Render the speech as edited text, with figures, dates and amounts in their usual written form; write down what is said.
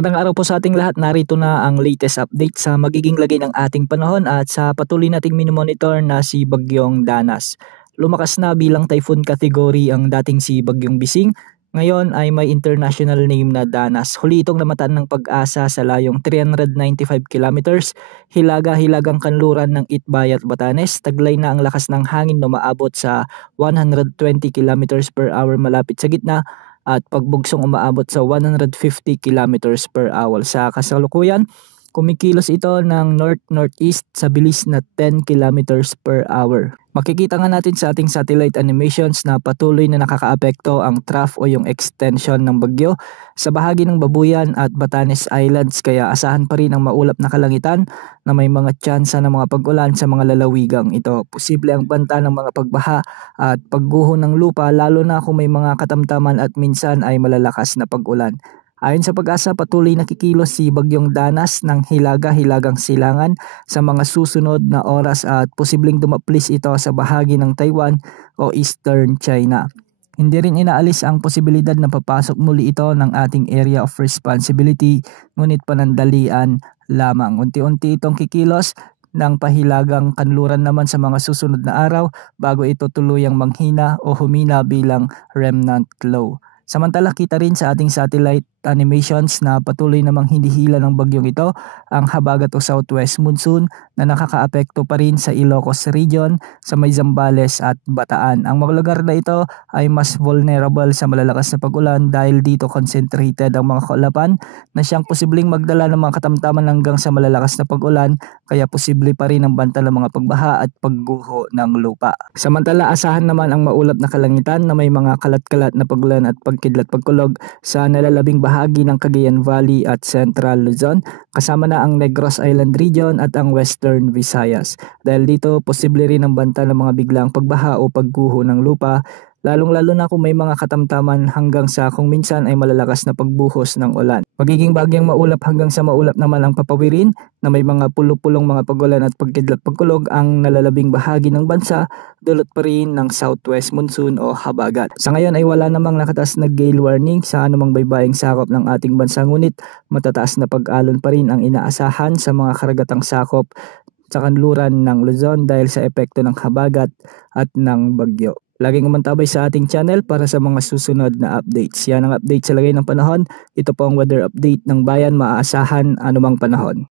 Magandang araw po sa ating lahat. Narito na ang latest update sa magiging lagay ng ating panahon at sa patuloy nating minomonitor na si Bagyong Danas. Lumakas na bilang typhoon category ang dating si Bagyong Bising. Ngayon ay may international name na Danas. Huli itong namataan ng Pag-asa sa layong 395 kilometers. Hilaga-hilagang kanluran ng Itbayat, Batanes. Taglay na ang lakas ng hangin na umaabot sa 120 kilometers per hour malapit sa gitna at pagbugsong umaabot sa 150 kilometers per hour. Sa kasalukuyan, kumikilos ito ng north-northeast sa bilis na 10 kilometers per hour. Makikita nga natin sa ating satellite animations na patuloy na nakakaapekto ang trough o yung extension ng bagyo sa bahagi ng Babuyan at Batanes Islands, kaya asahan pa rin ang maulap na kalangitan na may mga tsansa ng mga pag-ulan sa mga lalawigang ito. Posible ang banta ng mga pagbaha at pagguho ng lupa, lalo na kung may mga katamtaman at minsan ay malalakas na pag-ulan. Ayon sa Pag-asa, patuloy na kikilos si Bagyong Danas ng hilaga-hilagang silangan sa mga susunod na oras at posibleng dumaplis ito sa bahagi ng Taiwan o Eastern China. Hindi rin inaalis ang posibilidad na papasok muli ito ng ating area of responsibility, ngunit panandalian lamang. Unti-unti itong kikilos ng pahilagang kanluran naman sa mga susunod na araw bago ito tuluyang manghina o humina bilang remnant low. Samantala, kita rin sa ating satellite animations na patuloy namang hinihila ng bagyong ito ang habagat o southwest monsoon na nakakaapekto pa rin sa Ilocos Region, sa may Zambales at Bataan. Ang mga lugar na ito ay mas vulnerable sa malalakas na pag-ulan dahil dito concentrated ang mga kaulapan na siyang posibleng magdala ng mga katamtaman hanggang sa malalakas na pag-ulan, kaya posible pa rin ang banta ng mga pagbaha at pagguho ng lupa. Samantala, asahan naman ang maulap na kalangitan na may mga kalat-kalat na pag-ulan at pagkidlat pagkulog sa nalalabing bahagi ng Cagayan Valley at Central Luzon, kasama na ang Negros Island Region at ang Western Visayas. Dahil dito, posible rin ang banta ng mga biglang pagbaha o pagguho ng lupa, lalong-lalo na kung may mga katamtaman hanggang sa kung minsan ay malalakas na pagbuhos ng ulan. Magiging bagyang maulap hanggang sa maulap naman ang papawirin na may mga pulo-pulong mga pag-ulan at pagkidlat pagkulog ang nalalabing bahagi ng bansa, dulot pa rin ng southwest monsoon o habagat. Sa ngayon ay wala namang nakatas na gale warning sa anumang baybaying sakop ng ating bansa, ngunit matataas na pag-alon pa rin ang inaasahan sa mga karagatang sakop sa kanluran ng Luzon dahil sa epekto ng habagat at ng bagyo. Laging umantabay sa ating channel para sa mga susunod na updates. Yan ang update sa lagay ng panahon. Ito po ang weather update ng bayan, maaasahan anumang panahon.